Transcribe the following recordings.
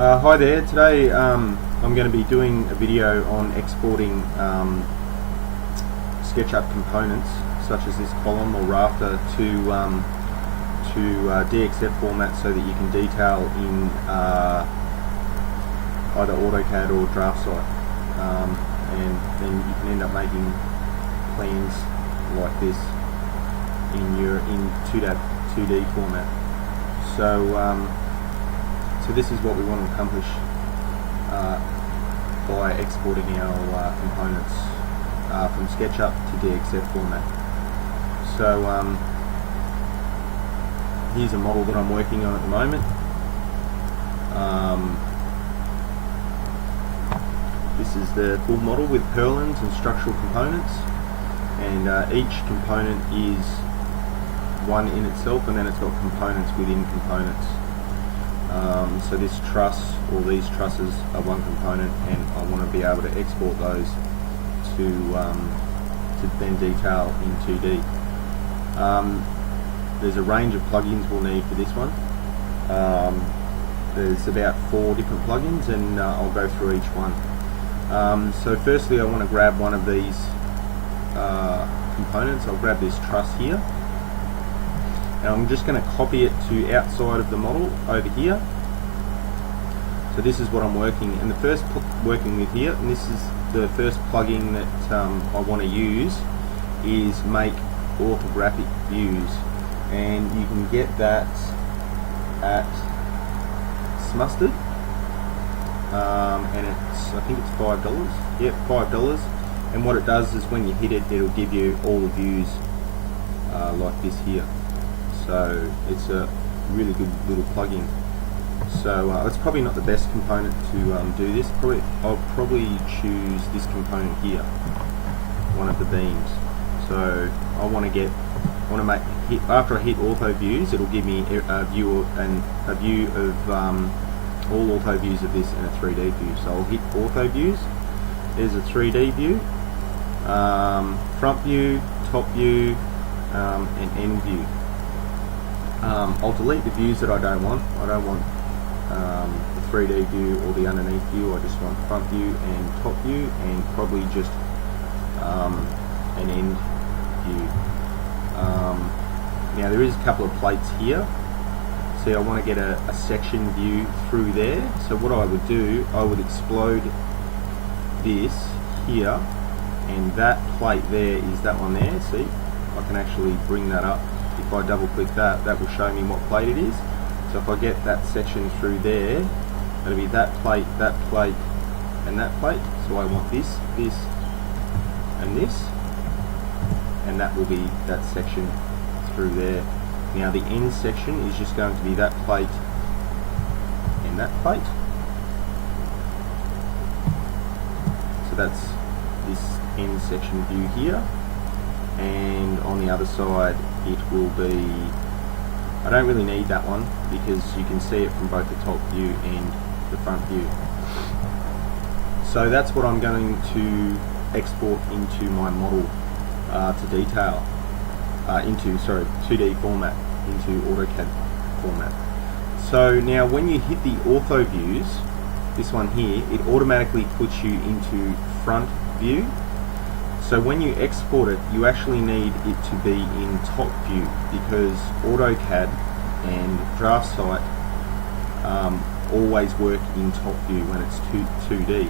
Hi there, today I'm going to be doing a video on exporting SketchUp components such as this column or rafter to DXF format so that you can detail in either AutoCAD or DraftSite, and then you can end up making plans like this in 2D format. So this is what we want to accomplish by exporting our components from SketchUp to DXF format. So here's a model that I'm working on at the moment. This is the full model with purlins and structural components, and each component is one in itself, and then it's got components within components. So this truss, or these trusses, are one component, and I want to be able to export those to then detail in 2D. There's a range of plugins we'll need for this one. There's about 4 different plugins, and I'll go through each one. So firstly, I want to grab one of these components. I'll grab this truss here, and I'm just going to copy it to outside of the model over here. So this is what I'm working, and the first working with here, and this is the first plugin that I want to use, is make orthographic views, and you can get that at Mustard, and I think it's $5. Yep, $5. And what it does is when you hit it, it'll give you all the views like this here. So it's a really good little plugin. So it's probably not the best component to do this. I'll probably choose this component here, one of the beams. So I want to make after I hit auto views, it'll give me a view of all auto views of this and a 3D view. So I'll hit auto views. There's a 3D view, front view, top view, and end view. I'll delete the views that I don't want. I don't want the 3D view or the underneath view. I just want front view and top view, and probably just an end view. Now there is a couple of plates here. See, I want to get a section view through there. So what I would do, I would explode this here, and that plate there is that one there. See, I can actually bring that up. If I double click that, that will show me what plate it is. So if I get that section through there, it'll be that plate, and that plate. So I want this, and this, and that will be that section through there. Now the end section is just going to be that plate and that plate. So that's this end section view here, and on the other side it will be, I don't really need that one because you can see it from both the top view and the front view. So that's what I'm going to export into my model to detail, into 2D format, into AutoCAD format. So now when you hit the ortho views, this one here, it automatically puts you into front view. So when you export it, you actually need it to be in top view, because AutoCAD and DraftSite always work in top view when it's 2D.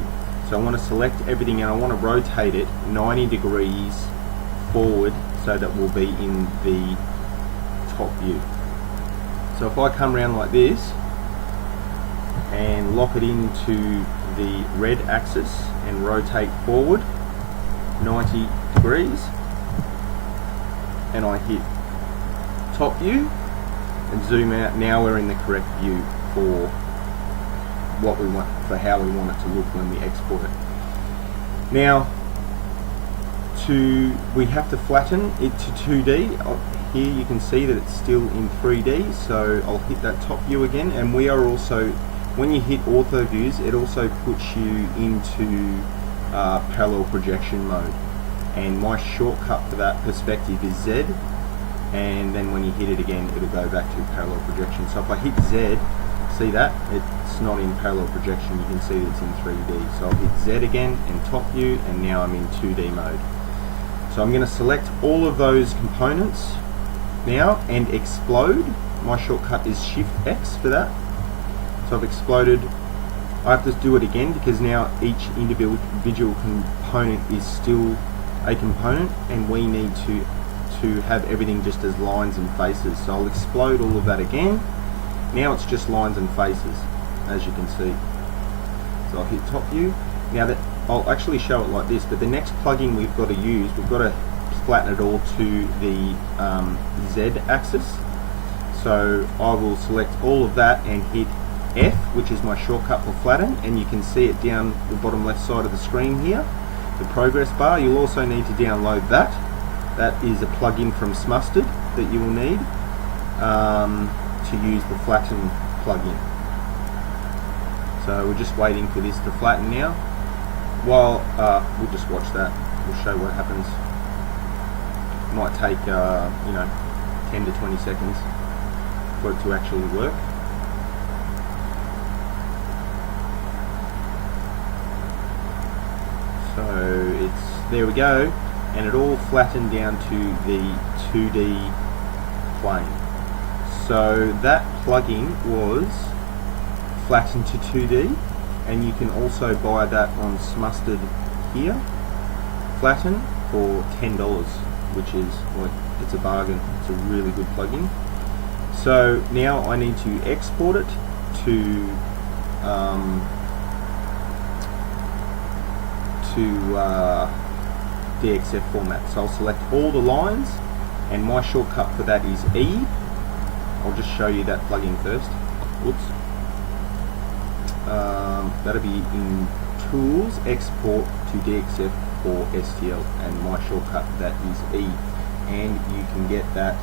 So I want to select everything, and I want to rotate it 90 degrees forward so that we'll be in the top view. So if I come around like this and lock it into the red axis and rotate forward 90 degrees, and I hit top view and zoom out, now we're in the correct view for what we want, for how we want it to look when we export it. Now we have to flatten it to 2D. Here you can see that it's still in 3D, so I'll hit that top view again, and we are also, when you hit ortho views, it also puts you into parallel projection mode, and my shortcut for that perspective is Z, and then when you hit it again, it'll go back to parallel projection. So if I hit Z, see that it's not in parallel projection, you can see that it's in 3D. So I'll hit Z again and top view, and now I'm in 2D mode. So I'm going to select all of those components now and explode. My shortcut is Shift X for that. So I've exploded. I have to do it again because now each individual component is still a component, and we need to have everything just as lines and faces. So I'll explode all of that again. Now it's just lines and faces, as you can see. So I'll hit top view. Now that I'll actually show it like this, but the next plugin we've got to use, we've got to flatten it all to the Z axis. So I will select all of that and hit F, which is my shortcut for flatten, and you can see it down the bottom left side of the screen here, the progress bar. You'll also need to download that. That is a plugin from Smustard that you will need to use the flatten plugin. So we're just waiting for this to flatten now. While we'll just watch that, we'll show what happens. Might take 10 to 20 seconds for it to actually work. So it's, there we go, and it all flattened down to the 2D plane. So that plugin was Flatten to 2D, and you can also buy that on Smustard here, Flatten, for $10, which is like, it's a bargain. It's a really good plugin. So now I need to export it to DXF format. So I'll select all the lines, and my shortcut for that is E. I'll just show you that plugin first. Whoops. That'll be in Tools, Export to DXF or STL, and my shortcut for that is E. And you can get that,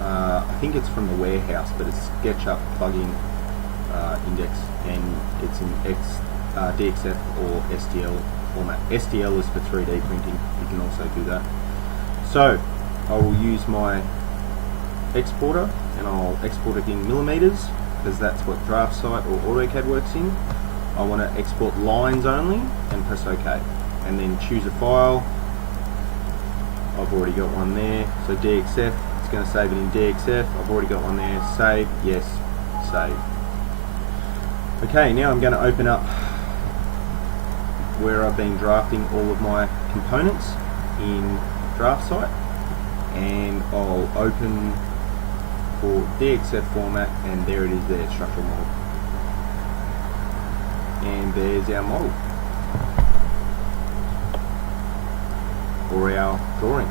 I think it's from the warehouse, but it's SketchUp plugin index, and it's in DXF or STL format. STL is for 3D printing. You can also do that. So I will use my exporter, and I'll export it in millimeters because that's what DraftSight or AutoCAD works in. I want to export lines only and press OK, and then choose a file. I've already got one there, so DXF, it's going to save it in DXF. I've already got one there. Save, yes, save. Okay, now I'm going to open up where I've been drafting all of my components in DraftSight, and I'll open for DXF format, and there it is there, structural model. And there's our model, or our drawing.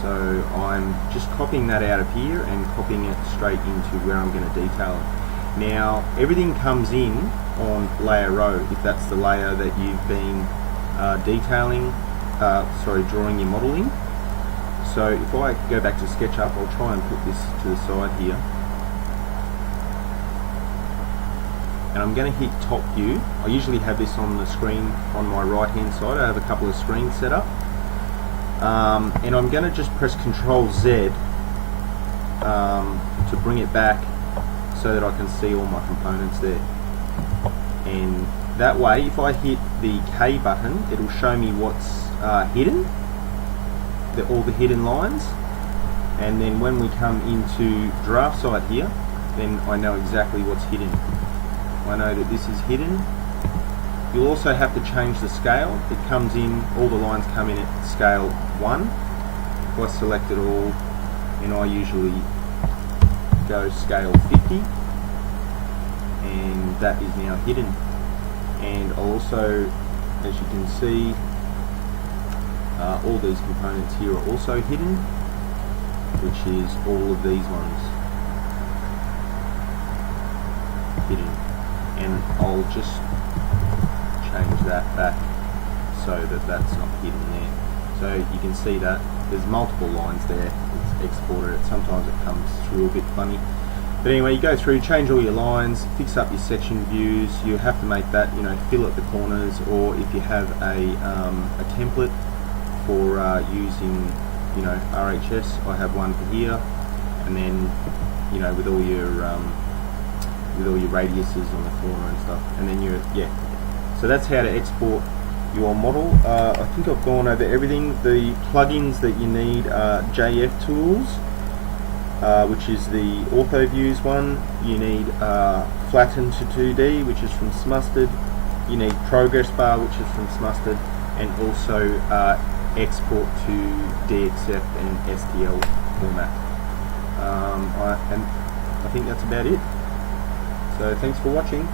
So I'm just copying that out of here and copying it straight into where I'm going to detail it. Now everything comes in on layer row, if that's the layer that you've been drawing your model in. So if I go back to SketchUp, I'll try and put this to the side here, and I'm going to hit top view. I usually have this on the screen on my right hand side. I have a couple of screens set up, and I'm going to just press Ctrl Z to bring it back so that I can see all my components there. And that way, if I hit the K button, it'll show me what's hidden, all the hidden lines, and then when we come into DraftSight here, then I know exactly what's hidden. I know that this is hidden. You'll also have to change the scale. It comes in, all the lines come in at scale 1. If I select it all, and I usually go scale 50, and that is now hidden. And I'll also, as you can see, all these components here are also hidden, which is all of these ones hidden. And I'll just change that back so that that's not hidden there. So you can see that there's multiple lines there. It's exported it. Sometimes it comes through a bit funny. But anyway, you go through, change all your lines, fix up your section views. You have to make that, fill at the corners, or if you have a template for using, RHS, I have one for here, and then, with all your with all your radiuses on the corner and stuff, and then so that's how to export your model. I think I've gone over everything. The plugins that you need are JF Tools, which is the Ortho Views one. You need Flatten to 2D, which is from Smustard. You need Progress Bar, which is from Smustard, and also export to DXF and STL format. And I think that's about it. So thanks for watching.